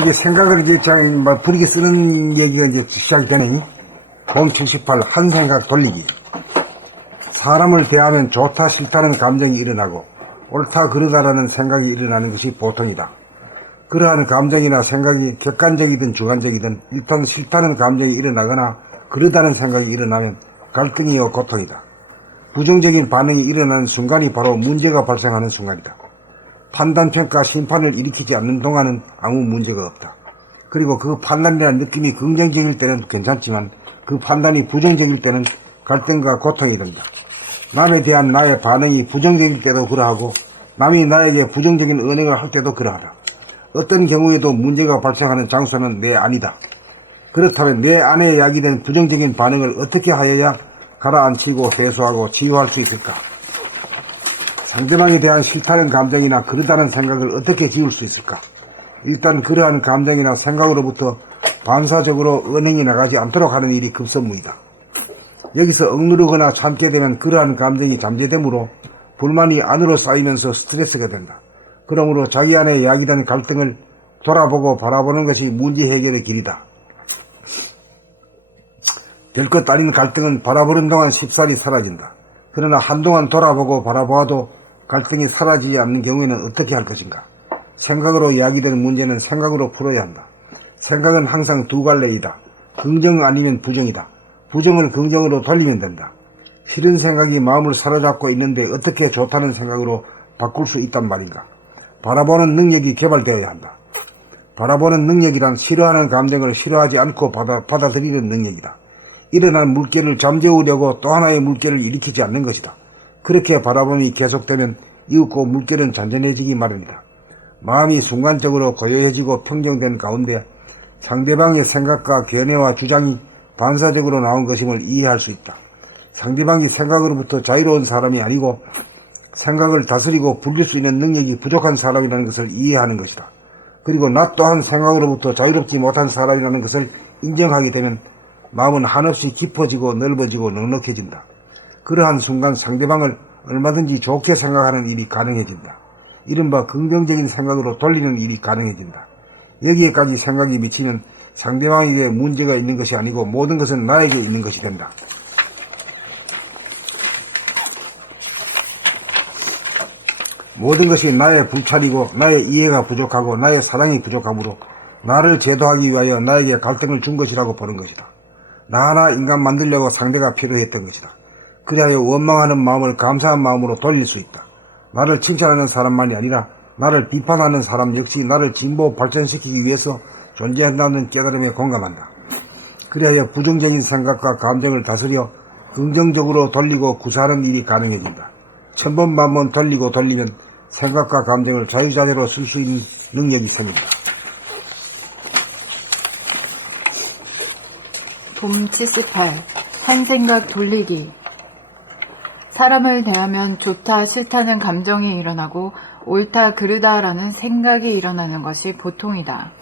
이제 생각을 이제 부리게 쓰는 얘기가 이제 시작이 되네. 봄 78, 한 생각 돌리기. 사람을 대하면 좋다 싫다는 감정이 일어나고 옳다 그르다라는 생각이 일어나는 것이 보통이다. 그러한 감정이나 생각이 객관적이든 주관적이든 일단 싫다는 감정이 일어나거나 그르다는 생각이 일어나면 갈등이요 고통이다. 부정적인 반응이 일어나는 순간이 바로 문제가 발생하는 순간이다. 판단평가 심판을 일으키지 않는 동안은 아무 문제가 없다. 그리고 그 판단이라는 느낌이 긍정적일 때는 괜찮지만 그 판단이 부정적일 때는 갈등과 고통이 된다. 남에 대한 나의 반응이 부정적일 때도 그러하고 남이 나에게 부정적인 언행을 할 때도 그러하다. 어떤 경우에도 문제가 발생하는 장소는 내 안이다. 그렇다면 내 안에 야기된 부정적인 반응을 어떻게 하여야 가라앉히고 해소하고 치유할 수 있을까? 상대방에 대한 싫다는 감정이나 그러다는 생각을 어떻게 지울 수 있을까? 일단 그러한 감정이나 생각으로부터 반사적으로 언행이 나가지 않도록 하는 일이 급선무이다. 여기서 억누르거나 참게 되면 그러한 감정이 잠재되므로 불만이 안으로 쌓이면서 스트레스가 된다. 그러므로 자기 안에 야기된 갈등을 돌아보고 바라보는 것이 문제 해결의 길이다. 될 것 아닌 갈등은 바라보는 동안 쉽사리 사라진다. 그러나 한동안 돌아보고 바라보아도 갈등이 사라지지 않는 경우에는 어떻게 할 것인가? 생각으로 야기된 문제는 생각으로 풀어야 한다. 생각은 항상 두 갈래이다. 긍정 아니면 부정이다. 부정을 긍정으로 돌리면 된다. 싫은 생각이 마음을 사로잡고 있는데 어떻게 좋다는 생각으로 바꿀 수 있단 말인가? 바라보는 능력이 개발되어야 한다. 바라보는 능력이란 싫어하는 감정을 싫어하지 않고 받아들이는 능력이다. 일어난 물결을 잠재우려고 또 하나의 물결을 일으키지 않는 것이다. 그렇게 바라봄이 계속되면 이윽고 물결은 잔잔해지기 마련이다. 마음이 순간적으로 고요해지고 평정된 가운데 상대방의 생각과 견해와 주장이 반사적으로 나온 것임을 이해할 수 있다. 상대방이 생각으로부터 자유로운 사람이 아니고 생각을 다스리고 불릴 수 있는 능력이 부족한 사람이라는 것을 이해하는 것이다. 그리고 나 또한 생각으로부터 자유롭지 못한 사람이라는 것을 인정하게 되면 마음은 한없이 깊어지고 넓어지고 넉넉해진다. 그러한 순간 상대방을 얼마든지 좋게 생각하는 일이 가능해진다. 이른바 긍정적인 생각으로 돌리는 일이 가능해진다. 여기에까지 생각이 미치면 상대방에게 문제가 있는 것이 아니고 모든 것은 나에게 있는 것이 된다. 모든 것이 나의 불찰이고 나의 이해가 부족하고 나의 사랑이 부족하므로 나를 제도하기 위하여 나에게 갈등을 준 것이라고 보는 것이다. 나 하나 인간 만들려고 상대가 필요했던 것이다. 그리하여 원망하는 마음을 감사한 마음으로 돌릴 수 있다. 나를 칭찬하는 사람만이 아니라 나를 비판하는 사람 역시 나를 진보 발전시키기 위해서 존재한다는 깨달음에 공감한다. 그리하여 부정적인 생각과 감정을 다스려 긍정적으로 돌리고 구사하는 일이 가능해진다. 천번 만번 돌리고 돌리면 생각과 감정을 자유자재로 쓸 수 있는 능력이 생긴다. 봄 78, 한 생각 돌리기. 사람을 대하면 좋다 싫다는 감정이 일어나고 옳다 그르다라는 생각이 일어나는 것이 보통이다.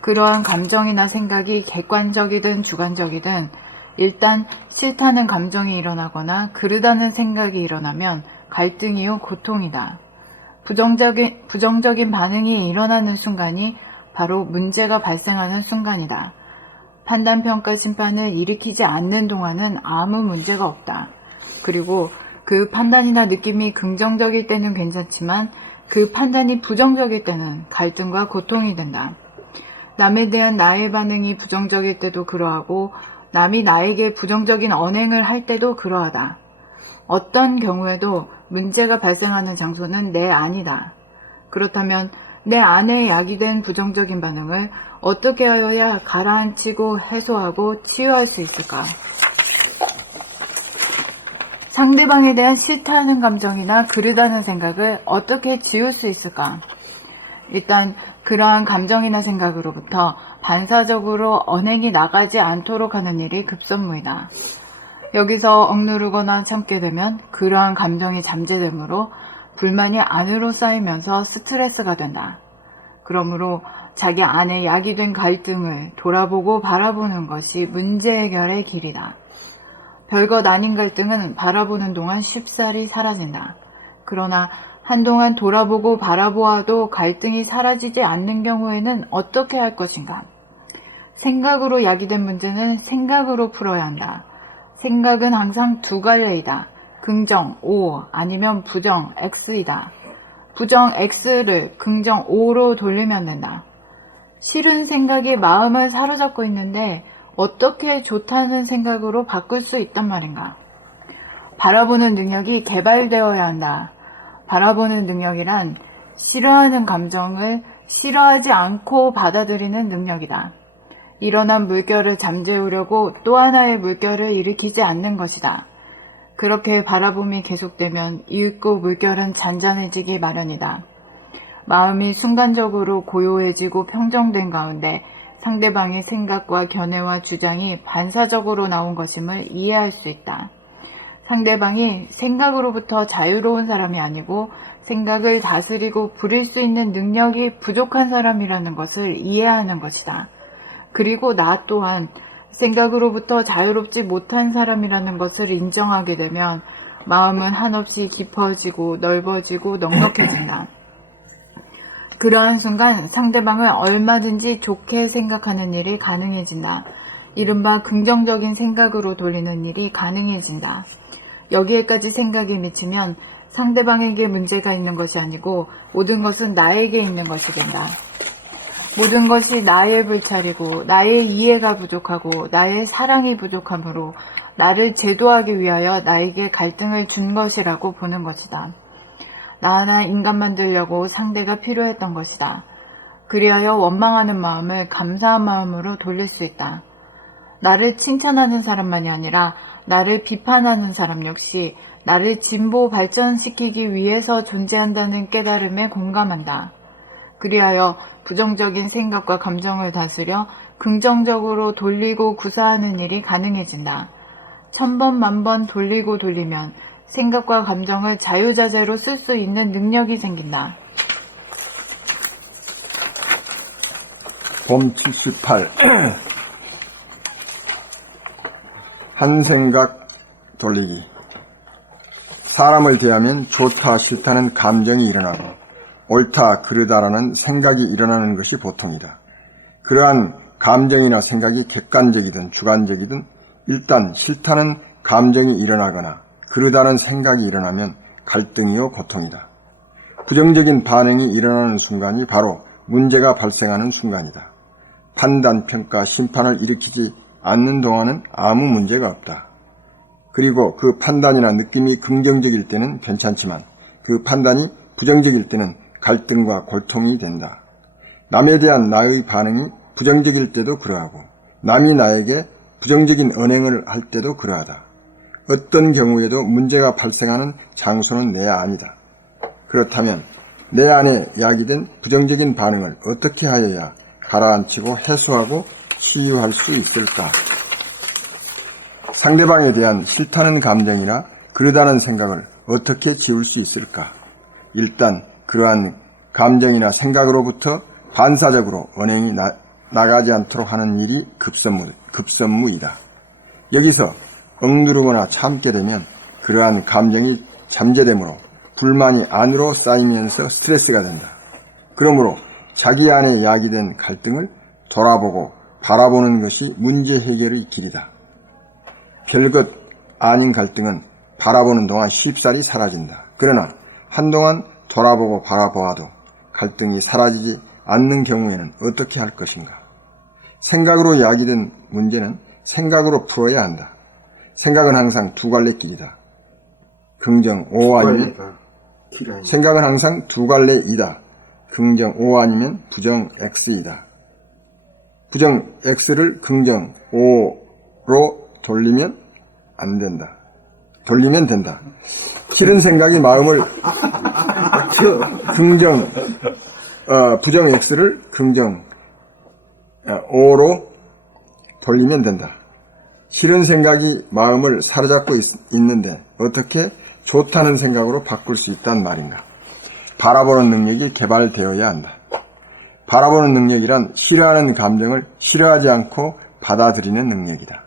그러한 감정이나 생각이 객관적이든 주관적이든 일단 싫다는 감정이 일어나거나 그르다는 생각이 일어나면 갈등이요 고통이다. 부정적인 반응이 일어나는 순간이 바로 문제가 발생하는 순간이다. 판단평가 심판을 일으키지 않는 동안은 아무 문제가 없다. 그리고 그 판단이나 느낌이 긍정적일 때는 괜찮지만 그 판단이 부정적일 때는 갈등과 고통이 된다. 남에 대한 나의 반응이 부정적일 때도 그러하고 남이 나에게 부정적인 언행을 할 때도 그러하다. 어떤 경우에도 문제가 발생하는 장소는 내 안이다. 그렇다면 내 안에 야기된 부정적인 반응을 어떻게 하여야 가라앉히고 해소하고 치유할 수 있을까? 상대방에 대한 싫다는 감정이나 그르다는 생각을 어떻게 지울 수 있을까? 일단 그러한 감정이나 생각으로부터 반사적으로 언행이 나가지 않도록 하는 일이 급선무이다. 여기서 억누르거나 참게 되면 그러한 감정이 잠재되므로 불만이 안으로 쌓이면서 스트레스가 된다. 그러므로 자기 안에 야기된 갈등을 돌아보고 바라보는 것이 문제 해결의 길이다. 별것 아닌 갈등은 바라보는 동안 쉽사리 사라진다. 그러나 한동안 돌아보고 바라보아도 갈등이 사라지지 않는 경우에는 어떻게 할 것인가? 생각으로 야기된 문제는 생각으로 풀어야 한다. 생각은 항상 두 갈래이다. 긍정 O 아니면 부정 X이다. 부정 X를 긍정 O로 돌리면 된다. 싫은 생각이 마음을 사로잡고 있는데 어떻게 좋다는 생각으로 바꿀 수 있단 말인가? 바라보는 능력이 개발되어야 한다. 바라보는 능력이란 싫어하는 감정을 싫어하지 않고 받아들이는 능력이다. 일어난 물결을 잠재우려고 또 하나의 물결을 일으키지 않는 것이다. 그렇게 바라봄이 계속되면 이윽고 물결은 잔잔해지기 마련이다. 마음이 순간적으로 고요해지고 평정된 가운데 상대방의 생각과 견해와 주장이 반사적으로 나온 것임을 이해할 수 있다. 상대방이 생각으로부터 자유로운 사람이 아니고 생각을 다스리고 부릴 수 있는 능력이 부족한 사람이라는 것을 이해하는 것이다. 그리고 나 또한 생각으로부터 자유롭지 못한 사람이라는 것을 인정하게 되면 마음은 한없이 깊어지고 넓어지고 넉넉해진다. 그러한 순간 상대방을 얼마든지 좋게 생각하는 일이 가능해진다. 이른바 긍정적인 생각으로 돌리는 일이 가능해진다. 여기에까지 생각이 미치면 상대방에게 문제가 있는 것이 아니고 모든 것은 나에게 있는 것이 된다. 모든 것이 나의 불찰이고 나의 이해가 부족하고 나의 사랑이 부족하므로 나를 제도하기 위하여 나에게 갈등을 준 것이라고 보는 것이다. 나 하나 인간 만들려고 상대가 필요했던 것이다. 그리하여 원망하는 마음을 감사한 마음으로 돌릴 수 있다. 나를 칭찬하는 사람만이 아니라 나를 비판하는 사람 역시 나를 진보 발전시키기 위해서 존재한다는 깨달음에 공감한다. 그리하여 부정적인 생각과 감정을 다스려 긍정적으로 돌리고 구사하는 일이 가능해진다. 1000번 만번 돌리고 돌리면 생각과 감정을 자유자재로 쓸 수 있는 능력이 생긴다. 봄 78 한 생각 돌리기. 사람을 대하면 좋다 싫다는 감정이 일어나고 옳다 그르다라는 생각이 일어나는 것이 보통이다. 그러한 감정이나 생각이 객관적이든 주관적이든 일단 싫다는 감정이 일어나거나 그르다는 생각이 일어나면 갈등이요 고통이다. 부정적인 반응이 일어나는 순간이 바로 문제가 발생하는 순간이다. 판단, 평가, 심판을 일으키지 않는 동안은 아무 문제가 없다. 그리고 그 판단이나 느낌이 긍정적일 때는 괜찮지만 그 판단이 부정적일 때는 갈등과 골통이 된다. 남에 대한 나의 반응이 부정적일 때도 그러하고 남이 나에게 부정적인 언행을 할 때도 그러하다. 어떤 경우에도 문제가 발생하는 장소는 내 안이다. 그렇다면 내 안에 야기된 부정적인 반응을 어떻게 하여야 가라앉히고 해소하고 치유할 수 있을까? 상대방에 대한 싫다는 감정이나 그러다는 생각을 어떻게 지울 수 있을까? 일단 그러한 감정이나 생각으로부터 반사적으로 언행이 나가지 않도록 하는 일이 급선무이다. 여기서 억누르거나 참게 되면 그러한 감정이 잠재되므로 불만이 안으로 쌓이면서 스트레스가 된다. 그러므로 자기 안에 야기된 갈등을 돌아보고 바라보는 것이 문제 해결의 길이다. 별것 아닌 갈등은 바라보는 동안 쉽사리 사라진다. 그러나 한동안 돌아보고 바라보아도 갈등이 사라지지 않는 경우에는 어떻게 할 것인가? 생각으로 야기된 문제는 생각으로 풀어야 한다. 생각은 항상 두 갈래 길이다. 긍정 O 아니면 생각은 항상 두 갈래이다. 긍정 O 아니면 부정 X이다. 부정 X를 긍정 O로 돌리면 안 된다. 돌리면 된다. 싫은 생각이 마음을 부정 X를 긍정 O로 돌리면 된다. 싫은 생각이 마음을 사로잡고 있는데 어떻게 좋다는 생각으로 바꿀 수 있단 말인가? 바라보는 능력이 개발되어야 한다. 바라보는 능력이란 싫어하는 감정을 싫어하지 않고 받아들이는 능력이다.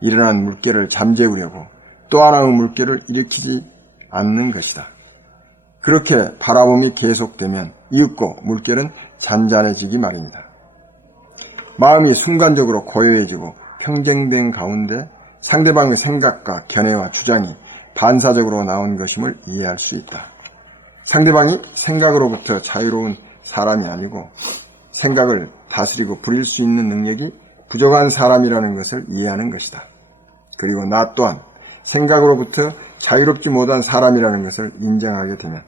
일어난 물결을 잠재우려고 또 하나의 물결을 일으키지 않는 것이다. 그렇게 바라봄이 계속되면 이윽고 물결은 잔잔해지기 마련이다. 마음이 순간적으로 고요해지고 평정된 가운데 상대방의 생각과 견해와 주장이 반사적으로 나온 것임을 이해할 수 있다. 상대방이 생각으로부터 자유로운 사람이 아니고 생각을 다스리고 부릴 수 있는 능력이 부족한 사람이라는 것을 이해하는 것이다. 그리고 나 또한 생각으로부터 자유롭지 못한 사람이라는 것을 인정하게 되면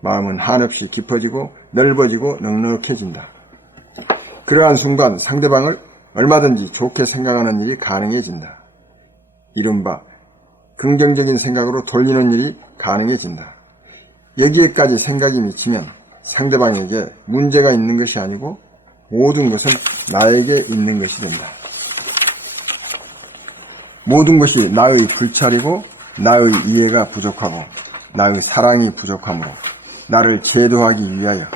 마음은 한없이 깊어지고 넓어지고 넉넉해진다. 그러한 순간 상대방을 얼마든지 좋게 생각하는 일이 가능해진다. 이른바 긍정적인 생각으로 돌리는 일이 가능해진다. 여기에까지 생각이 미치면 상대방에게 문제가 있는 것이 아니고 모든 것은 나에게 있는 것이 된다. 모든 것이 나의 불찰이고 나의 이해가 부족하고 나의 사랑이 부족하므로 나를 제도하기 위하여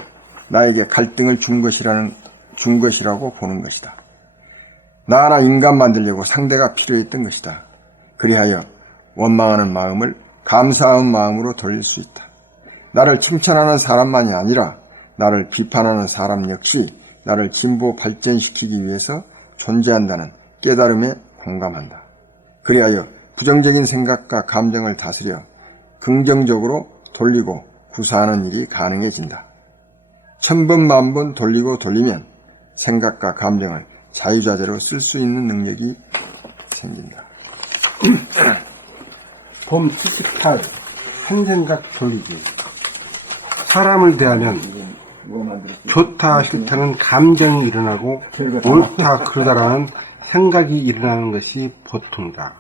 나에게 갈등을 준 것이라고 보는 것이다. 나 하나 인간 만들려고 상대가 필요했던 것이다. 그리하여 원망하는 마음을 감사한 마음으로 돌릴 수 있다. 나를 칭찬하는 사람만이 아니라 나를 비판하는 사람 역시 나를 진보 발전시키기 위해서 존재한다는 깨달음에 공감한다. 그리하여 부정적인 생각과 감정을 다스려 긍정적으로 돌리고 구사하는 일이 가능해진다. 1000번 만번 돌리고 돌리면 생각과 감정을 자유자재로 쓸 수 있는 능력이 생긴다. 봄 78. 한 생각 돌리기. 사람을 대하면 좋다 싫다는 감정이 일어나고 옳다 그르다라는 생각이 일어나는 것이 보통이다.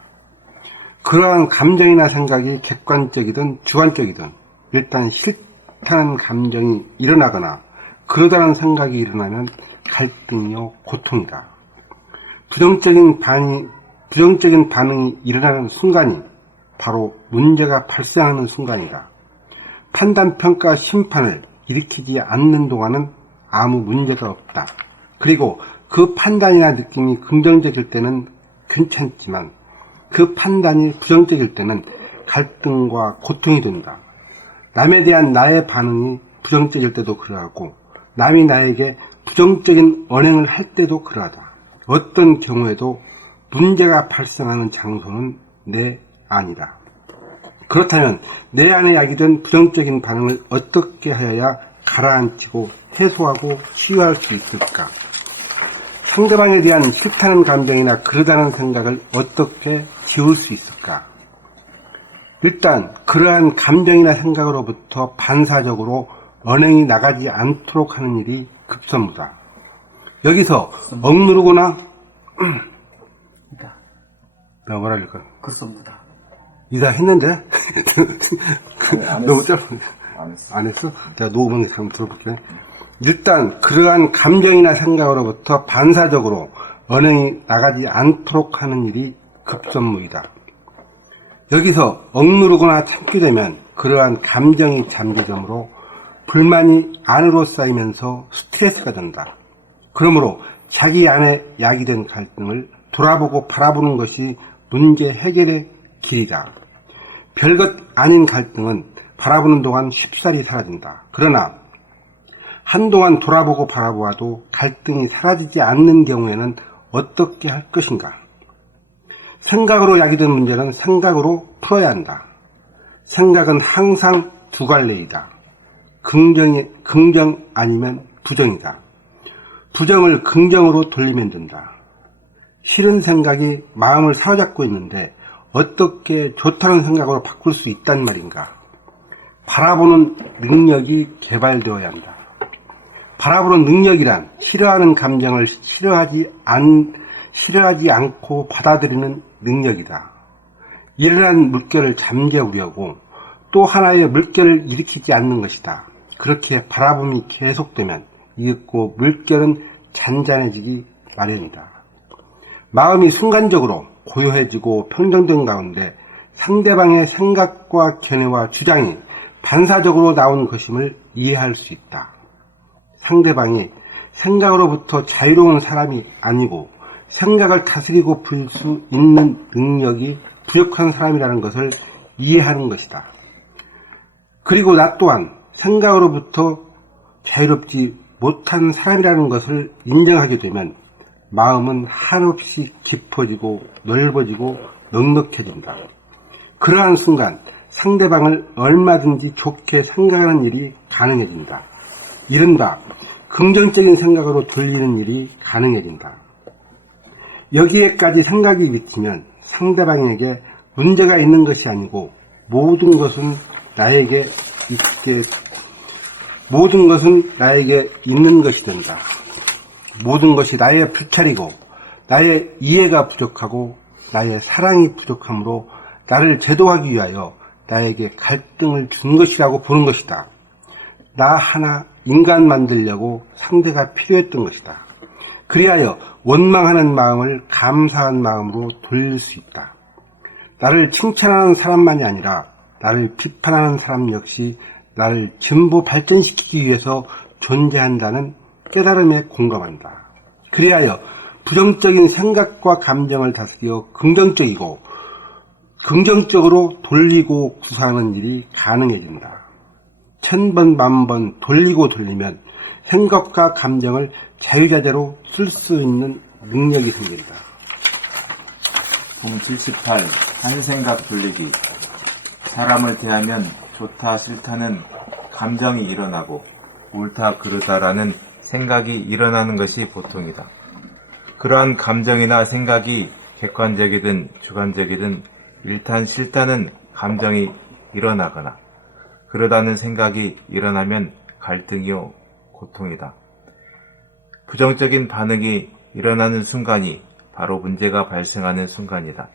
그러한 감정이나 생각이 객관적이든 주관적이든 일단 싫다는 감정이 일어나거나 그러다는 생각이 일어나면 갈등이요 고통이다. 부정적인 반응이 일어나는 순간이 바로 문제가 발생하는 순간이다. 판단, 평가, 심판을 일으키지 않는 동안은 아무 문제가 없다. 그리고 그 판단이나 느낌이 긍정적일 때는 괜찮지만 그 판단이 부정적일 때는 갈등과 고통이 된다. 남에 대한 나의 반응이 부정적일 때도 그러하고 남이 나에게 부정적인 언행을 할 때도 그러하다. 어떤 경우에도 문제가 발생하는 장소는 내 안이다. 그렇다면 내 안에 야기된 부정적인 반응을 어떻게 하여야 가라앉히고 해소하고 치유할 수 있을까? 상대방에 대한 싫다는 감정이나 그러다는 생각을 어떻게 지울 수 있을까? 일단 그러한 감정이나 생각으로부터 반사적으로 언행이 나가지 않도록 하는 일이 급선무다. 여기서 억누르거나 내가 뭐라 그럴까? 급선무다. 이다 했는데 너무 짧아. 안 했어? 내가 녹음한 게 한번 들어볼게. 일단 그러한 감정이나 생각으로부터 반사적으로 언행이 나가지 않도록 하는 일이 급선무이다. 여기서 억누르거나 참게 되면 그러한 감정이 잠기므로 불만이 안으로 쌓이면서 스트레스가 된다. 그러므로 자기 안에 야기된 갈등을 돌아보고 바라보는 것이 문제 해결의 길이다. 별것 아닌 갈등은 바라보는 동안 쉽사리 사라진다. 그러나 한동안 돌아보고 바라보아도 갈등이 사라지지 않는 경우에는 어떻게 할 것인가? 생각으로 야기된 문제는 생각으로 풀어야 한다. 생각은 항상 두 갈래이다. 긍정 아니면 부정이다. 부정을 긍정으로 돌리면 된다. 싫은 생각이 마음을 사로잡고 있는데 어떻게 좋다는 생각으로 바꿀 수 있단 말인가? 바라보는 능력이 개발되어야 한다. 바라보는 능력이란 싫어하는 감정을 싫어하지 않고 받아들이는 능력이다. 일어난 물결을 잠재우려고 또 하나의 물결을 일으키지 않는 것이다. 그렇게 바라봄이 계속되면 이윽고 물결은 잔잔해지기 마련이다. 마음이 순간적으로 고요해지고 평정된 가운데 상대방의 생각과 견해와 주장이 반사적으로 나온 것임을 이해할 수 있다. 상대방이 생각으로부터 자유로운 사람이 아니고 생각을 다스리고 부릴 수 있는 능력이 부족한 사람이라는 것을 이해하는 것이다. 그리고 나 또한 생각으로부터 자유롭지 못한 사람이라는 것을 인정하게 되면 마음은 한없이 깊어지고 넓어지고 넉넉해진다. 그러한 순간 상대방을 얼마든지 좋게 생각하는 일이 가능해진다. 이른바 긍정적인 생각으로 돌리는 일이 가능해진다. 여기에까지 생각이 미치면 상대방에게 문제가 있는 것이 아니고 모든 것은 나에게 있는 것이 된다. 모든 것이 나의 불찰이고 나의 이해가 부족하고 나의 사랑이 부족하므로 나를 제도하기 위하여 나에게 갈등을 준 것이라고 보는 것이다. 나 하나 인간 만들려고 상대가 필요했던 것이다. 그리하여 원망하는 마음을 감사한 마음으로 돌릴 수 있다. 나를 칭찬하는 사람만이 아니라 나를 비판하는 사람 역시 나를 진보 발전시키기 위해서 존재한다는 깨달음에 공감한다. 그리하여 부정적인 생각과 감정을 다스려 긍정적으로 돌리고 구사하는 일이 가능해진다. 1000번 만번 돌리면 생각과 감정을 자유자재로 쓸 수 있는 능력이 생긴다. 동 78. 한 생각 돌리기. 사람을 대하면 좋다 싫다는 감정이 일어나고 옳다 그르다라는 생각이 일어나는 것이 보통이다. 그러한 감정이나 생각이 객관적이든 주관적이든 일단 싫다는 감정이 일어나거나 그러다는 생각이 일어나면 갈등이요 고통이다. 부정적인 반응이 일어나는 순간이 바로 문제가 발생하는 순간이다.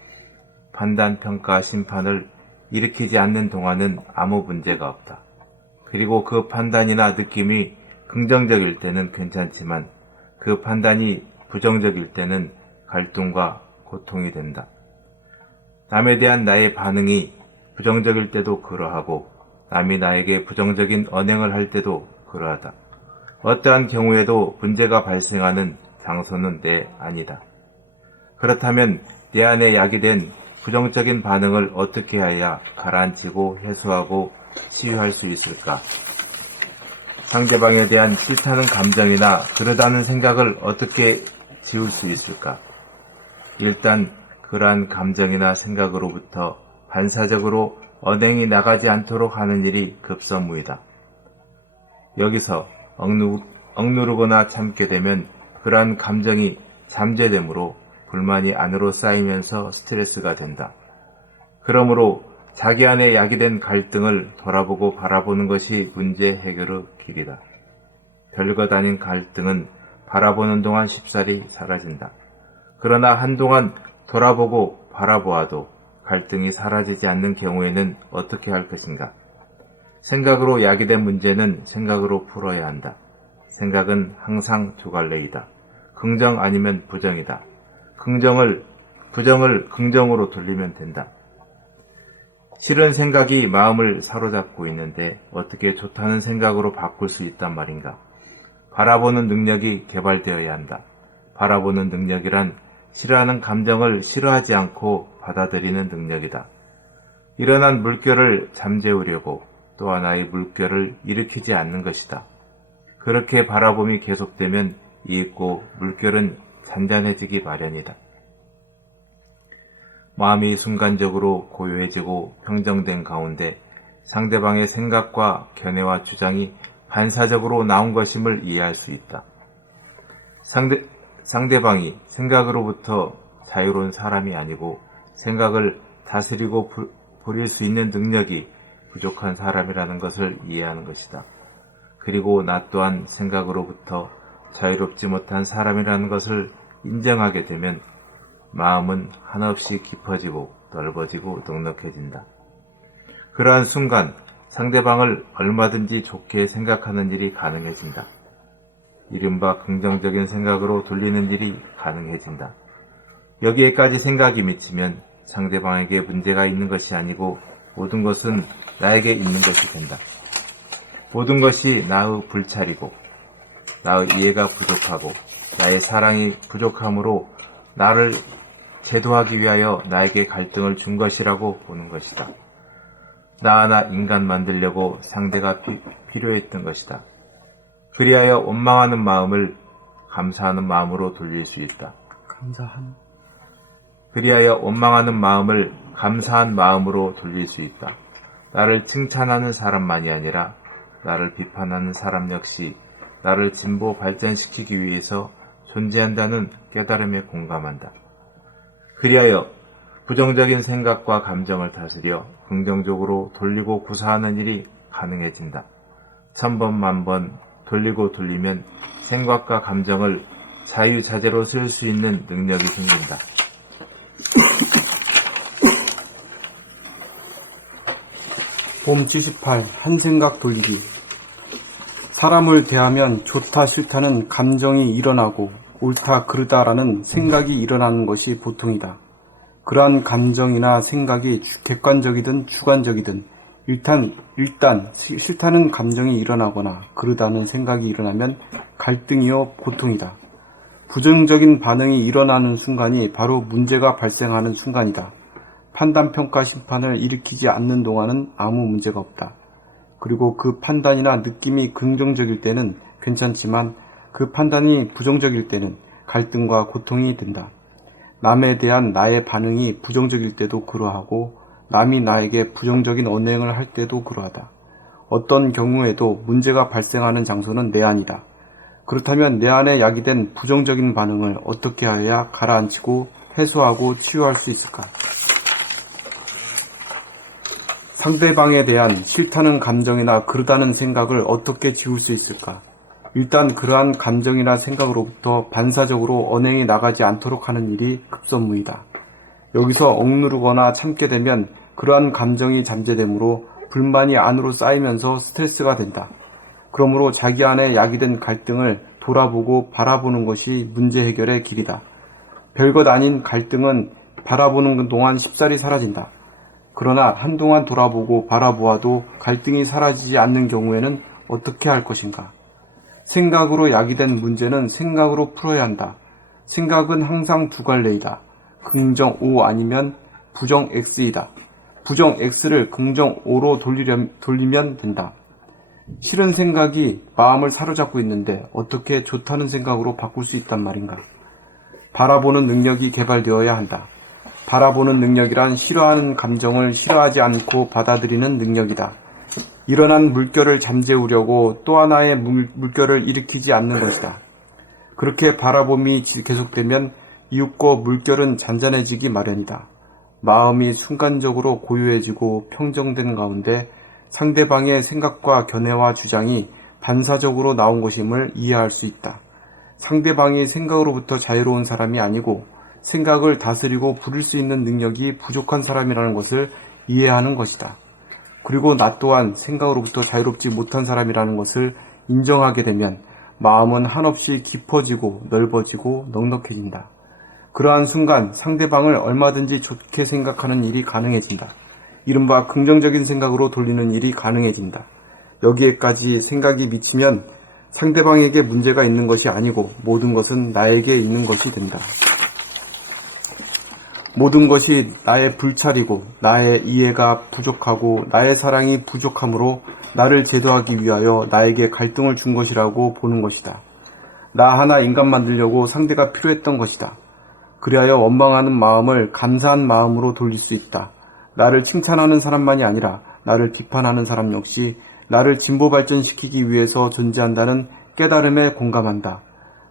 판단, 평가, 심판을 일으키지 않는 동안은 아무 문제가 없다. 그리고 그 판단이나 느낌이 긍정적일 때는 괜찮지만 그 판단이 부정적일 때는 갈등과 고통이 된다. 남에 대한 나의 반응이 부정적일 때도 그러하고 남이 나에게 부정적인 언행을 할 때도 그러하다. 어떠한 경우에도 문제가 발생하는 장소는 내 안이다. 그렇다면 내 안에 야기된 부정적인 반응을 어떻게 해야 가라앉히고 해소하고 치유할 수 있을까? 상대방에 대한 싫다는 감정이나 그러다는 생각을 어떻게 지울 수 있을까? 일단 그러한 감정이나 생각으로부터 반사적으로 언행이 나가지 않도록 하는 일이 급선무이다. 여기서 억누르거나 참게 되면 그러한 감정이 잠재되므로 불만이 안으로 쌓이면서 스트레스가 된다. 그러므로 자기 안에 야기된 갈등을 돌아보고 바라보는 것이 문제 해결의 길이다. 별것 아닌 갈등은 바라보는 동안 쉽사리 사라진다. 그러나 한동안 돌아보고 바라보아도 갈등이 사라지지 않는 경우에는 어떻게 할 것인가? 생각으로 야기된 문제는 생각으로 풀어야 한다. 생각은 항상 두 갈래이다. 긍정 아니면 부정이다. 부정을 긍정으로 돌리면 된다. 싫은 생각이 마음을 사로잡고 있는데 어떻게 좋다는 생각으로 바꿀 수 있단 말인가? 바라보는 능력이 개발되어야 한다. 바라보는 능력이란 싫어하는 감정을 싫어하지 않고 받아들이는 능력이다. 일어난 물결을 잠재우려고 또 하나의 물결을 일으키지 않는 것이다. 그렇게 바라봄이 계속되면 이윽고 물결은 잔잔해지기 마련이다. 마음이 순간적으로 고요해지고 평정된 가운데 상대방의 생각과 견해와 주장이 반사적으로 나온 것임을 이해할 수 있다. 상대방이 생각으로부터 자유로운 사람이 아니고 생각을 다스리고 부릴 수 있는 능력이 부족한 사람이라는 것을 이해하는 것이다. 그리고 나 또한 생각으로부터 자유롭지 못한 사람이라는 것을 인정하게 되면 마음은 한없이 깊어지고 넓어지고 넉넉해진다. 그러한 순간 상대방을 얼마든지 좋게 생각하는 일이 가능해진다. 이른바 긍정적인 생각으로 돌리는 일이 가능해진다. 여기에까지 생각이 미치면 상대방에게 문제가 있는 것이 아니고 모든 것은 나에게 있는 것이 된다. 모든 것이 나의 불찰이고 나의 이해가 부족하고 나의 사랑이 부족함으로 나를 제도하기 위하여 나에게 갈등을 준 것이라고 보는 것이다. 나 하나 인간 만들려고 상대가 필요했던 것이다. 그리하여 원망하는 마음을 감사하는 마음으로 돌릴 수 있다. 그리하여 원망하는 마음을 감사한 마음으로 돌릴 수 있다. 나를 칭찬하는 사람만이 아니라 나를 비판하는 사람 역시 나를 진보 발전시키기 위해서 존재한다는 깨달음에 공감한다. 그리하여 부정적인 생각과 감정을 다스려 긍정적으로 돌리고 구사하는 일이 가능해진다. 1000번 만번 돌리고 돌리면 생각과 감정을 자유자재로 쓸 수 있는 능력이 생긴다. 봄 78 한생각 돌리기. 사람을 대하면 좋다 싫다는 감정이 일어나고 옳다 그르다라는 생각이 일어나는 것이 보통이다. 그러한 감정이나 생각이 객관적이든 주관적이든 일단 싫다는 감정이 일어나거나 그르다는 생각이 일어나면 갈등이요 고통이다. 부정적인 반응이 일어나는 순간이 바로 문제가 발생하는 순간이다. 판단, 평가, 심판을 일으키지 않는 동안은 아무 문제가 없다. 그리고 그 판단이나 느낌이 긍정적일 때는 괜찮지만 그 판단이 부정적일 때는 갈등과 고통이 된다. 남에 대한 나의 반응이 부정적일 때도 그러하고 남이 나에게 부정적인 언행을 할 때도 그러하다. 어떤 경우에도 문제가 발생하는 장소는 내 안이다. 그렇다면 내 안에 야기된 부정적인 반응을 어떻게 해야 가라앉히고 해소하고 치유할 수 있을까? 상대방에 대한 싫다는 감정이나 그르다는 생각을 어떻게 지울 수 있을까? 일단 그러한 감정이나 생각으로부터 반사적으로 언행이 나가지 않도록 하는 일이 급선무이다. 여기서 억누르거나 참게 되면 그러한 감정이 잠재되므로 불만이 안으로 쌓이면서 스트레스가 된다. 그러므로 자기 안에 야기된 갈등을 돌아보고 바라보는 것이 문제 해결의 길이다. 별것 아닌 갈등은 바라보는 동안 쉽사리 사라진다. 그러나 한동안 돌아보고 바라보아도 갈등이 사라지지 않는 경우에는 어떻게 할 것인가? 생각으로 야기된 문제는 생각으로 풀어야 한다. 생각은 항상 두 갈래이다. 긍정 O 아니면 부정 X이다. 부정 X를 긍정 O로 돌리면 된다. 싫은 생각이 마음을 사로잡고 있는데 어떻게 좋다는 생각으로 바꿀 수 있단 말인가? 바라보는 능력이 개발되어야 한다. 바라보는 능력이란 싫어하는 감정을 싫어하지 않고 받아들이는 능력이다. 일어난 물결을 잠재우려고 또 하나의 물결을 일으키지 않는 것이다. 그렇게 바라봄이 계속되면 이윽고 물결은 잔잔해지기 마련이다. 마음이 순간적으로 고요해지고 평정된 가운데 상대방의 생각과 견해와 주장이 반사적으로 나온 것임을 이해할 수 있다. 상대방이 생각으로부터 자유로운 사람이 아니고 생각을 다스리고 부릴 수 있는 능력이 부족한 사람이라는 것을 이해하는 것이다. 그리고 나 또한 생각으로부터 자유롭지 못한 사람이라는 것을 인정하게 되면 마음은 한없이 깊어지고 넓어지고 넉넉해진다. 그러한 순간 상대방을 얼마든지 좋게 생각하는 일이 가능해진다. 이른바 긍정적인 생각으로 돌리는 일이 가능해진다. 여기에까지 생각이 미치면 상대방에게 문제가 있는 것이 아니고 모든 것은 나에게 있는 것이 된다. 모든 것이 나의 불찰이고 나의 이해가 부족하고 나의 사랑이 부족함으로 나를 제도하기 위하여 나에게 갈등을 준 것이라고 보는 것이다. 나 하나 인간 만들려고 상대가 필요했던 것이다. 그리하여 원망하는 마음을 감사한 마음으로 돌릴 수 있다. 나를 칭찬하는 사람만이 아니라 나를 비판하는 사람 역시 나를 진보 발전시키기 위해서 존재한다는 깨달음에 공감한다.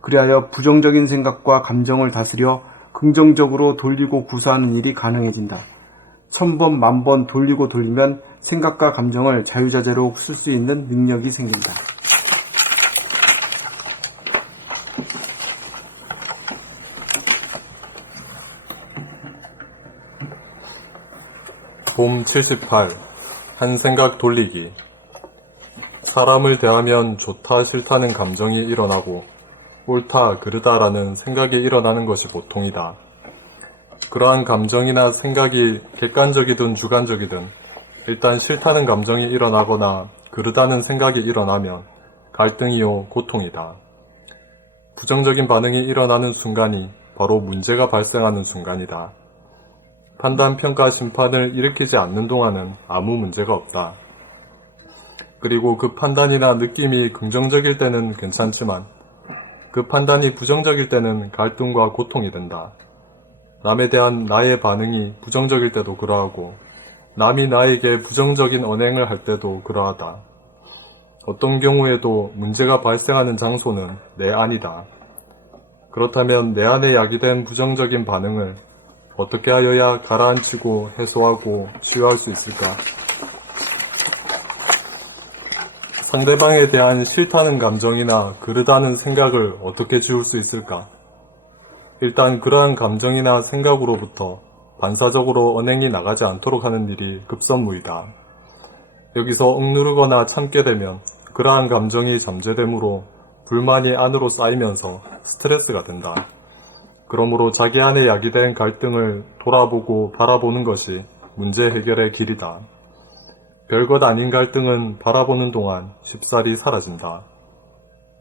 그리하여 부정적인 생각과 감정을 다스려 긍정적으로 돌리고 구사하는 일이 가능해진다. 1000번, 10,000번 돌리고 돌리면 생각과 감정을 자유자재로 쓸 수 있는 능력이 생긴다. 봄 78 한생각 돌리기. 사람을 대하면 좋다 싫다는 감정이 일어나고 옳다 그르다라는 생각이 일어나는 것이 보통이다. 그러한 감정이나 생각이 객관적이든 주관적이든 일단 싫다는 감정이 일어나거나 그르다는 생각이 일어나면 갈등이요 고통이다. 부정적인 반응이 일어나는 순간이 바로 문제가 발생하는 순간이다. 판단, 평가, 심판을 일으키지 않는 동안은 아무 문제가 없다. 그리고 그 판단이나 느낌이 긍정적일 때는 괜찮지만 그 판단이 부정적일 때는 갈등과 고통이 된다. 남에 대한 나의 반응이 부정적일 때도 그러하고 남이 나에게 부정적인 언행을 할 때도 그러하다. 어떤 경우에도 문제가 발생하는 장소는 내 안이다. 그렇다면 내 안에 야기된 부정적인 반응을 어떻게 하여야 가라앉히고 해소하고 치유할 수 있을까? 상대방에 대한 싫다는 감정이나 그르다는 생각을 어떻게 지울 수 있을까? 일단 그러한 감정이나 생각으로부터 반사적으로 언행이 나가지 않도록 하는 일이 급선무이다. 여기서 억누르거나 참게 되면 그러한 감정이 잠재되므로 불만이 안으로 쌓이면서 스트레스가 된다. 그러므로 자기 안에 야기된 갈등을 돌아보고 바라보는 것이 문제 해결의 길이다. 별것 아닌 갈등은 바라보는 동안 쉽사리 사라진다.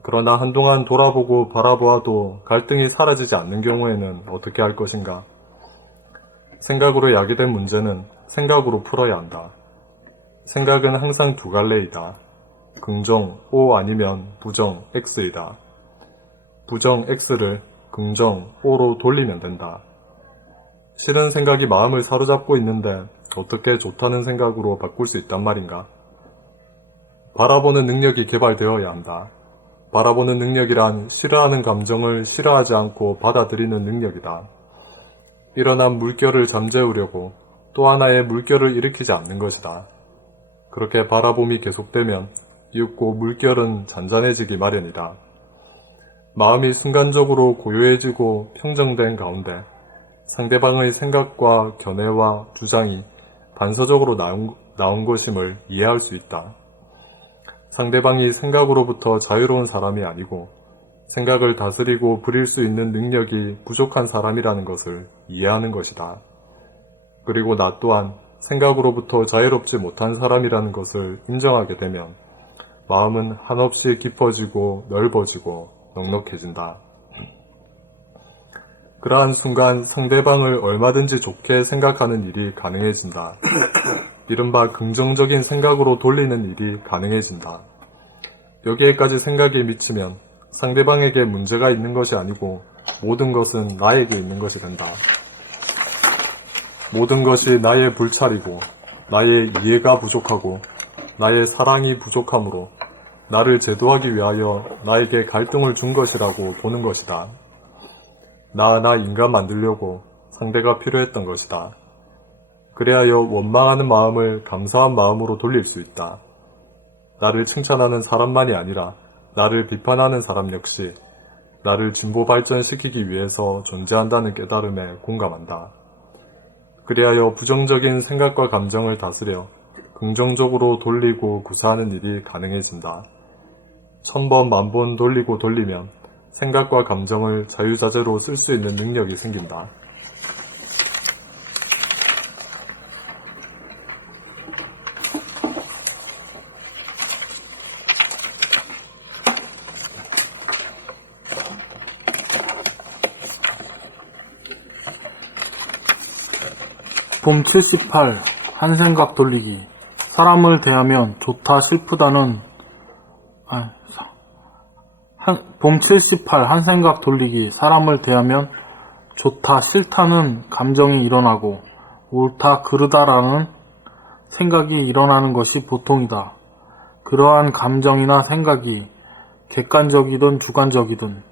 그러나 한동안 돌아보고 바라보아도 갈등이 사라지지 않는 경우에는 어떻게 할 것인가? 생각으로 야기된 문제는 생각으로 풀어야 한다. 생각은 항상 두 갈래이다. 긍정 O 아니면 부정 X이다. 부정 X를 긍정 O로 돌리면 된다. 싫은 생각이 마음을 사로잡고 있는데 어떻게 좋다는 생각으로 바꿀 수 있단 말인가? 바라보는 능력이 개발되어야 한다. 바라보는 능력이란 싫어하는 감정을 싫어하지 않고 받아들이는 능력이다. 일어난 물결을 잠재우려고 또 하나의 물결을 일으키지 않는 것이다. 그렇게 바라봄이 계속되면 이윽고 물결은 잔잔해지기 마련이다. 마음이 순간적으로 고요해지고 평정된 가운데 상대방의 생각과 견해와 주장이 반사적으로 나온 것임을 이해할 수 있다. 상대방이 생각으로부터 자유로운 사람이 아니고 생각을 다스리고 부릴 수 있는 능력이 부족한 사람이라는 것을 이해하는 것이다. 그리고 나 또한 생각으로부터 자유롭지 못한 사람이라는 것을 인정하게 되면 마음은 한없이 깊어지고 넓어지고 넉넉해진다. 그러한 순간 상대방을 얼마든지 좋게 생각하는 일이 가능해진다. 이른바 긍정적인 생각으로 돌리는 일이 가능해진다. 여기에까지 생각이 미치면 상대방에게 문제가 있는 것이 아니고 모든 것은 나에게 있는 것이 된다. 모든 것이 나의 불찰이고 나의 이해가 부족하고 나의 사랑이 부족하므로 나를 제도하기 위하여 나에게 갈등을 준 것이라고 보는 것이다. 나 인간 만들려고 상대가 필요했던 것이다. 그래야 원망하는 마음을 감사한 마음으로 돌릴 수 있다. 나를 칭찬하는 사람만이 아니라 나를 비판하는 사람 역시 나를 진보 발전시키기 위해서 존재한다는 깨달음에 공감한다. 그리하여 부정적인 생각과 감정을 다스려 긍정적으로 돌리고 구사하는 일이 가능해진다. 1000번, 10,000번 돌리고 돌리면 생각과 감정을 자유자재로 쓸 수 있는 능력이 생긴다. 봄 78 한생각 돌리기. 사람을 대하면 좋다 슬프다는 봄 78 한생각 돌리기. 사람을 대하면 좋다 싫다는 감정이 일어나고 옳다 그르다라는 생각이 일어나는 것이 보통이다. 그러한 감정이나 생각이 객관적이든 주관적이든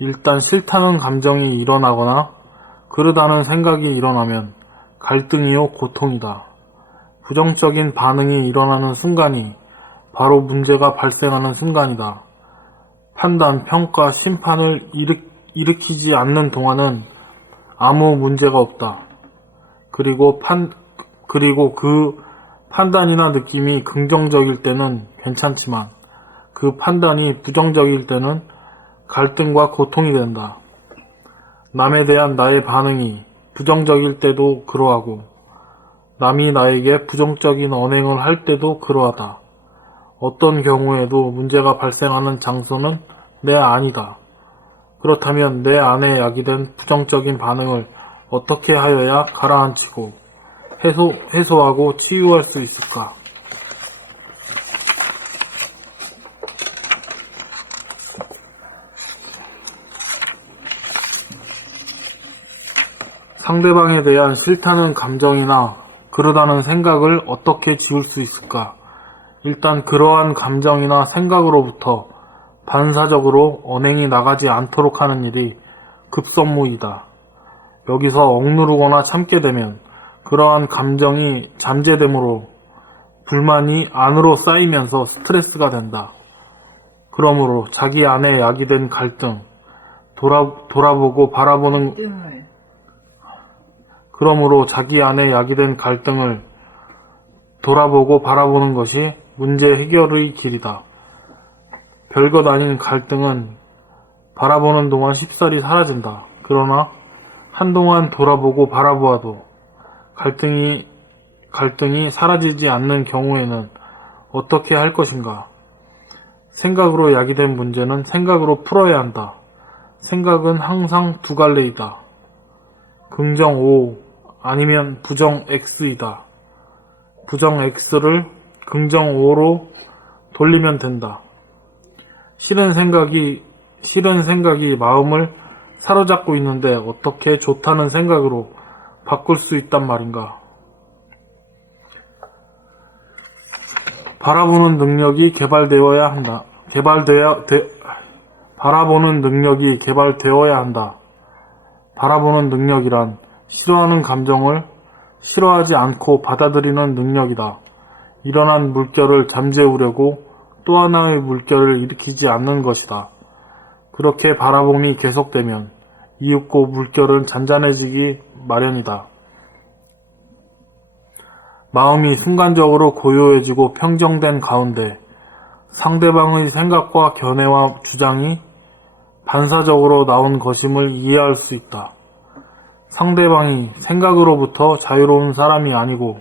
일단 싫다는 감정이 일어나거나 그르다는 생각이 일어나면 갈등이요 고통이다. 부정적인 반응이 일어나는 순간이 바로 문제가 발생하는 순간이다. 판단, 평가, 심판을 일으키지 않는 동안은 아무 문제가 없다. 그리고 그 판단이나 느낌이 긍정적일 때는 괜찮지만 그 판단이 부정적일 때는 갈등과 고통이 된다. 남에 대한 나의 반응이 부정적일 때도 그러하고 남이 나에게 부정적인 언행을 할 때도 그러하다. 어떤 경우에도 문제가 발생하는 장소는 내 안이다. 그렇다면 내 안에 야기된 부정적인 반응을 어떻게 하여야 가라앉히고 해소하고 치유할 수 있을까? 상대방에 대한 싫다는 감정이나 그러다는 생각을 어떻게 지울 수 있을까? 일단 그러한 감정이나 생각으로부터 반사적으로 언행이 나가지 않도록 하는 일이 급선무이다. 여기서 억누르거나 참게 되면 그러한 감정이 잠재됨으로 불만이 안으로 쌓이면서 스트레스가 된다. 그러므로 자기 안에 야기된 갈등, 돌아보고 바라보는 갈등을 돌아보고 바라보는 것이 문제 해결의 길이다. 별것 아닌 갈등은 바라보는 동안 쉽사리 사라진다. 그러나 한동안 돌아보고 바라보아도 갈등이 사라지지 않는 경우에는 어떻게 할 것인가? 생각으로 야기된 문제는 생각으로 풀어야 한다. 생각은 항상 두 갈래이다. 긍정 O 아니면 부정 X이다. 부정 X를 긍정 O로 돌리면 된다. 싫은 생각이 마음을 사로잡고 있는데 어떻게 좋다는 생각으로 바꿀 수 있단 말인가? 바라보는 능력이 개발되어야 한다. 바라보는 능력이 개발되어야 한다. 바라보는 능력이란 싫어하는 감정을 싫어하지 않고 받아들이는 능력이다. 일어난 물결을 잠재우려고 또 하나의 물결을 일으키지 않는 것이다. 그렇게 바라봄이 계속되면 이윽고 물결은 잔잔해지기 마련이다. 마음이 순간적으로 고요해지고 평정된 가운데 상대방의 생각과 견해와 주장이 반사적으로 나온 것임을 이해할 수 있다. 상대방이 생각으로부터 자유로운 사람이 아니고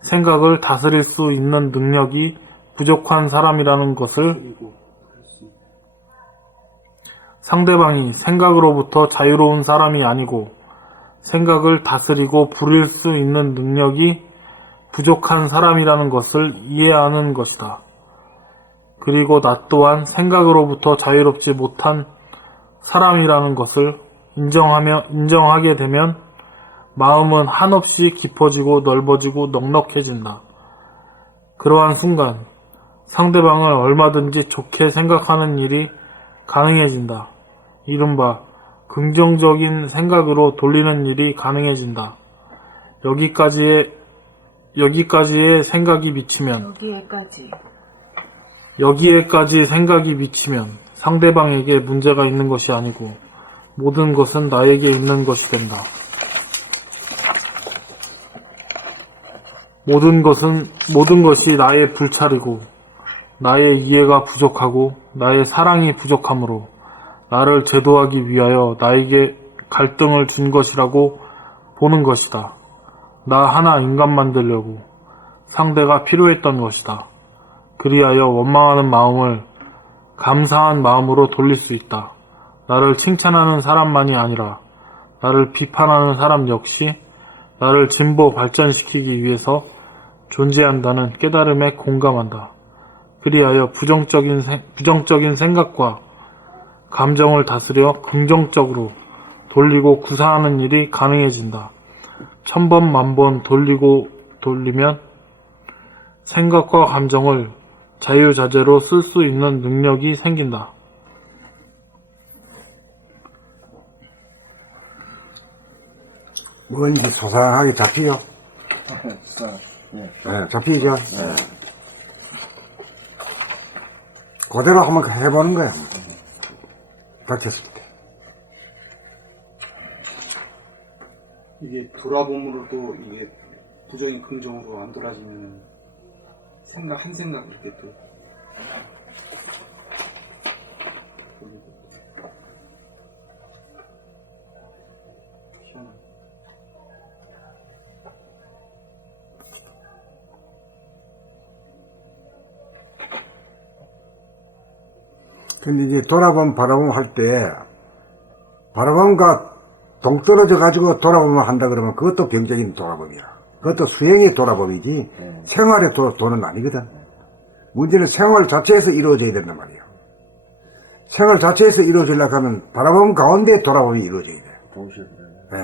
생각을 다스릴 수 있는 능력이 부족한 사람이라는 것을 상대방이 생각으로부터 자유로운 사람이 아니고 생각을 다스리고 부릴 수 있는 능력이 부족한 사람이라는 것을 이해하는 것이다. 그리고 나 또한 생각으로부터 자유롭지 못한 사람이라는 것을 인정하게 되면 마음은 한없이 깊어지고 넓어지고 넉넉해진다. 그러한 순간 상대방을 얼마든지 좋게 생각하는 일이 가능해진다. 이른바 긍정적인 생각으로 돌리는 일이 가능해진다. 여기까지의 생각이 미치면 여기에까지 생각이 미치면 상대방에게 문제가 있는 것이 아니고 모든 것은 나에게 있는 것이 된다. 모든 것이 나의 불찰이고 나의 이해가 부족하고 나의 사랑이 부족하므로 나를 제도하기 위하여 나에게 갈등을 준 것이라고 보는 것이다. 나 하나 인간 만들려고 상대가 필요했던 것이다. 그리하여 원망하는 마음을 감사한 마음으로 돌릴 수 있다. 나를 칭찬하는 사람만이 아니라 나를 비판하는 사람 역시 나를 진보 발전시키기 위해서 존재한다는 깨달음에 공감한다. 그리하여 부정적인 생각과 감정을 다스려 긍정적으로 돌리고 구사하는 일이 가능해진다. 1000번 만번 돌리면 생각과 감정을 자유자재로 쓸 수 있는 능력이 생긴다. 뭔지 소상하게 잡히죠? 네, 잡히죠? 그대로 한번 해보는 거야. 닥쳤을 때. 이게 돌아봄으로도 이게 부정이 긍정으로 안 돌아지면 한 생각 이렇게 또 희한하네. 근데 이제 바라봄 할 때, 바라봄과 동떨어져 가지고 돌아보면 한다 그러면 그것도 병적인 돌아봄이야. 그것도 수행의 돌아봄이지 생활의 도는 아니거든. 문제는 생활 자체에서 이루어져야 된단 말이야. 생활 자체에서 이루어지려고 하면 바라보는 가운데 돌아봄이 이루어져야 돼. 예.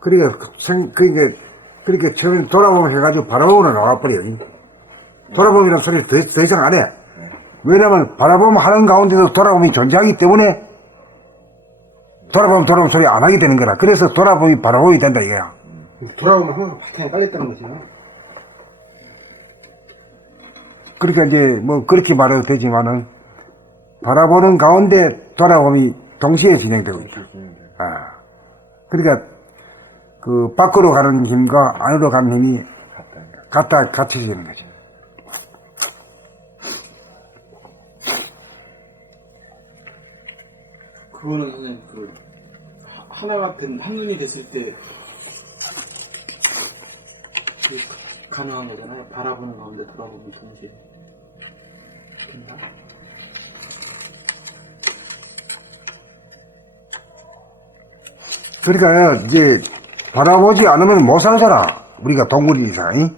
그러니까 처음에 돌아보면 해가지고 바라보면 나와버려. 돌아봄이라는 소리를 더 이상 안 해. 왜냐면 바라보면 하는 가운데도 돌아봄이 존재하기 때문에 돌아보면 소리 안 하게 되는 거라. 그래서 돌아봄이 바라봄이 된다 이거야. 돌아보면 항상 바탕에 깔렸다는 거죠. 그러니까 이제 뭐 그렇게 말해도 되지만은 바라보는 가운데 돌아봄이 동시에 진행되고 있다. 그러니까 그 밖으로 가는 힘과 안으로 가는 힘이 같아지는 거지. 그거는 선생님 하나가 된 한눈이 됐을 때 가능한 거잖아요. 바라보는 가운데 돌아보면 동시에 된다. 그러니까 이제 바라보지 않으면 못 살잖아. 우리가 동물인 이상.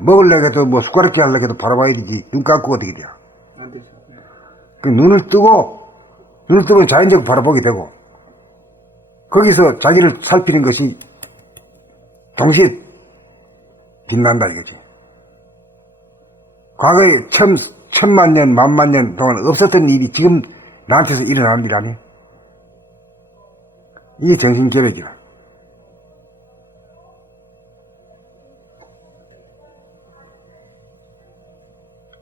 먹으려고 해도 뭐 숟가락질 하려고 해도 바라봐야 되지. 눈 감고 어떻게 돼요? 안 되죠. 그 눈을 뜨면 자연적으로 바라보게 되고 거기서 자기를 살피는 것이 동시에 빛난다 이거지. 과거에 천만 년, 만만 년 동안 없었던 일이 지금 나한테서 일어나는 일 아니에요? 이게 정신계획이라.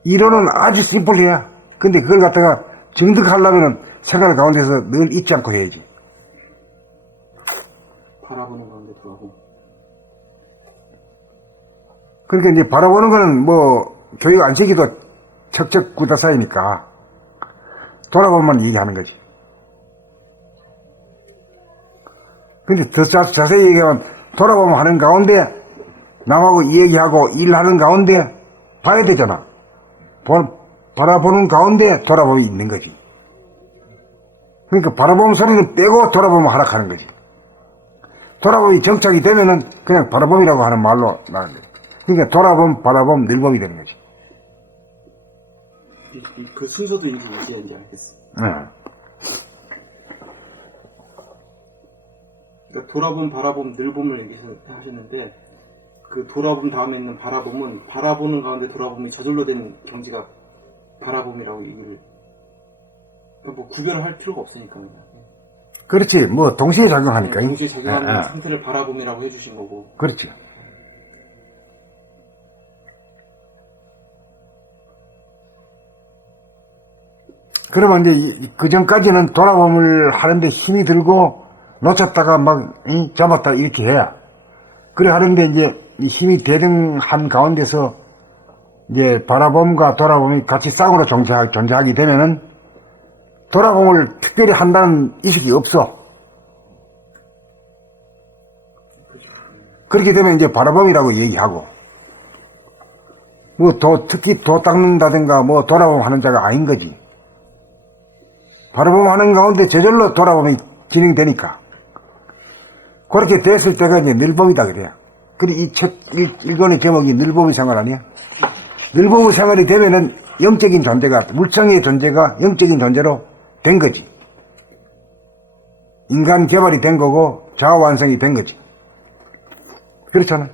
이론은 아주 심플해야. 근데 그걸 갖다가 정득하려면 생활 가운데서 늘 잊지 않고 해야지. 바라보는 가운데 돌아보고. 그러니까 이제 바라보는 거는 뭐 교육 안 시키도 척척 구다사이니까 돌아보면 얘기하는 거지. 근데 더 자세히 얘기하면 돌아보면 하는 가운데 남하고 얘기하고 일하는 가운데 봐야 되잖아. 바라보는 가운데 돌아봄이 있는 거지. 그러니까 바라보는 소리를 빼고 돌아보면 하락하는 거지. 돌아봄이 정착이 되면은 그냥 바라봄이라고 하는 말로 나가는 거지. 그러니까 돌아봄, 바라봄, 늘봄이 되는 거지. 그 순서도 이해인지 알겠어. 그러니까 돌아봄, 바라봄, 늘봄을 얘기하셨는데 그 돌아봄 다음에 있는 바라봄은 바라보는 가운데 돌아봄이 저절로 된 경지가 바라봄이라고 얘기를 뭐 구별을 할 필요가 없으니까. 그렇지. 뭐 동시에 작용하니까. 동시에 작용하는 상태를 바라봄이라고 해주신 거고. 그렇지. 그러면 이제 그 전까지는 돌아봄을 하는데 힘이 들고 놓쳤다가 막 잡았다 이렇게 해야. 그래 하는데 이제 이 힘이 대등한 가운데서 이제 바라봄과 돌아봄이 같이 쌍으로 존재하게 되면은 돌아봄을 특별히 한다는 의식이 없어. 그렇게 되면 이제 바라봄이라고 얘기하고 뭐 특히 도 닦는다든가 뭐 돌아봄 하는 자가 아닌 거지. 바라봄 하는 가운데 저절로 돌아봄이 진행되니까 그렇게 됐을 때가 이제 늘봄이다 그래요. 그래 이 책 일권의 제목이 늘봄의 생활 아니야? 늘봄의 생활이 되면은 영적인 존재가 물성의 존재가 영적인 존재로 된 거지. 인간 개발이 된 거고 자아 완성이 된 거지. 그렇잖아.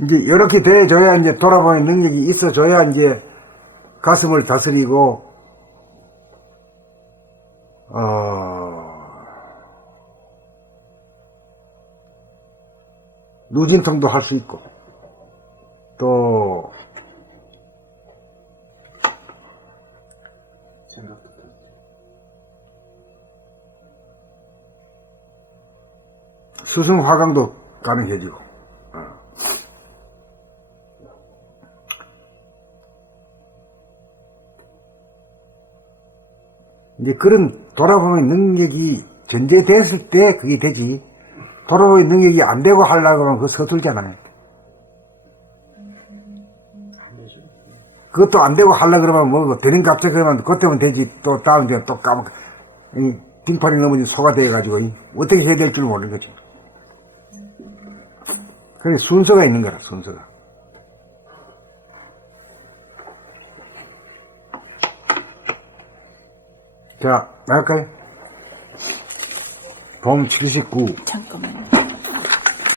이제 이렇게 돼줘야 이제 돌아보는 능력이 있어줘야 이제 가슴을 다스리고 누진통도 할 수 있고 또 수승화강도 가능해지고 이제 그런 돌아보는 능력이 전제됐을 때 그게 되지. 돌아보는 능력이 안 되고 하려고 하면 그거 서툴잖아요. 안 되죠. 그것도 안 되고 하려 그러면 뭐 되는 갑자기 그러면 그때면 되지. 또 다음 주에 또 까먹 빙판이 넘어진 소가 돼가지고 어떻게 해야 될 줄 모르는 거지. 그래 순서가 있는 거라 순서가. 자 나갈까요? 봄 79. 잠깐만요.